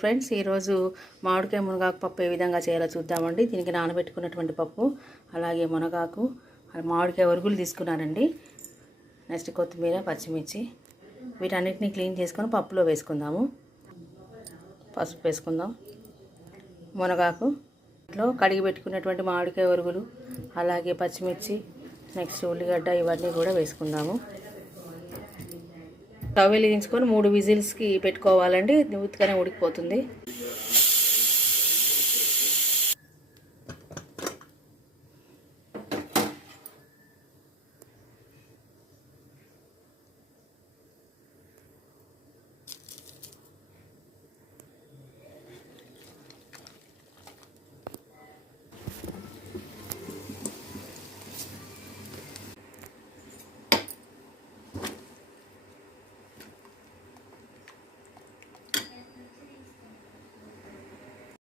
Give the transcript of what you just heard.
Friends, ఈరోజు మామిడికాయ మునగాకు పప్పు ఏ విధంగా చేయాలో చూద్దామండి. దీనికి నానబెట్టుకున్నటువంటి పప్పు, అలాగే మునగాకు, మామిడికాయ ఒరుగులు తీసుకున్నానండి. నెక్స్ట్ కొత్తిమీర, పచ్చిమిర్చి, వీటన్నిటిని క్లీన్ చేసుకొని పప్పులో వేసుకుందాము. పసుపు వేసుకుందాం. మునగాకు ఇంట్లో కడిగి పెట్టుకున్నటువంటి మామిడికాయ ఒరుగులు, అలాగే పచ్చిమిర్చి, నెక్స్ట్ ఉల్లిగడ్డ, ఇవన్నీ కూడా వేసుకుందాము. స్టవ్ వెలిగించుకొని 3 విజిల్స్కి పెట్టుకోవాలండి. ఉత్తిగానే ఉడికిపోతుంది.